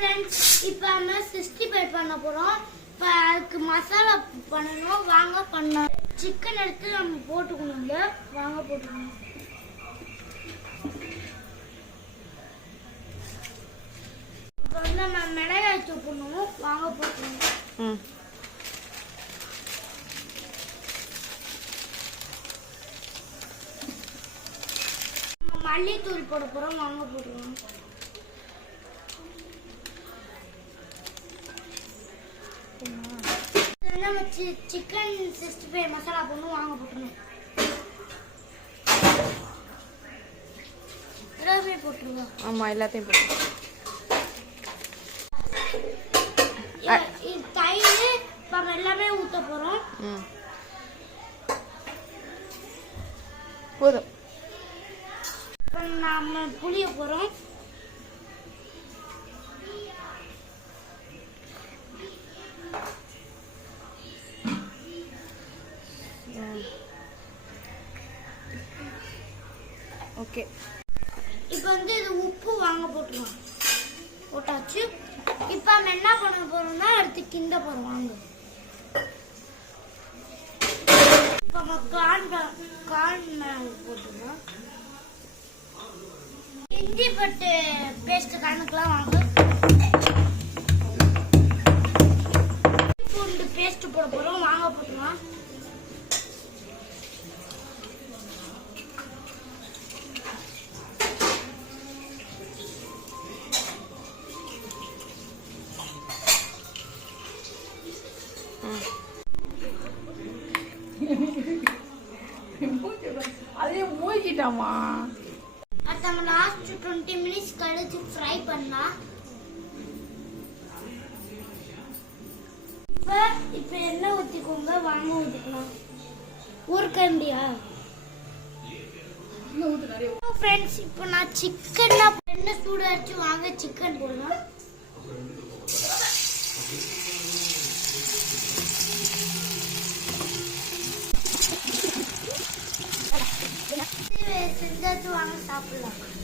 Friends இப்போ நம்ம sixty five பண்ண போகிறோம் இப்போ அதுக்கு மசாலா பண்ணணும் வாங்க பண்ணலாம் சிக்கன் எடுத்து நம்ம போட்டுக்கணும் இங்க. வாங்க போட்டுக்கணும். இப்போ வந்து நம்ம மிளகாய் தூக்கணும் வாங்க போட்டுக்கணும். மல்லித்தூள் போட போகிறோம் வாங்க போட்டுக்கணும். சிக்கன் சிக்ஸ்டி ஃபைவ் மசாலா போடணும் வாங்க போட்டுருணும். எல்லாமே போட்டுருவோம் ஆமாம் எல்லாத்தையும் போட்டு. இ- இது தயிர் நம்ம எல்லாமே ஊற்ற போகிறோம் போதும். இப்போ நம்ம புளிய போகிறோம் ஓகே. இப்போ வந்து இது உப்பு வாங்க போட்டுருவோம் போட்டாச்சு. இப்போ நம்ம என்ன பண்ண போகிறோம்னா அடுத்து கிண்ட போகிறோம் வாங்க. இப்போ நம்ம கார்ன் கார்ன் போட்டுருவோம் இஞ்சி பட்டு பேஸ்ட் கணக்குலாம் வாங்க. பூண்டு பேஸ்ட் போட போகிறோம் வாங்க போட்டுருவோம் மூழ்கிட்டாமா நம்ம லாஸ்ட் டுவெண்ட்டி மினிட்ஸ் கழிச்சு ஃப்ரை பண்ணலாம் இப்போ இப்போ எண்ணெய் ஊற்றிக்கோங்க வாங்க ஊற்றிக்கலாம் ஊருக்கண்டியா ஃப்ரெண்ட்ஸ் இப்போ நான் சிக்கன்லாம் எண்ணெய் சூடு tuang sablon.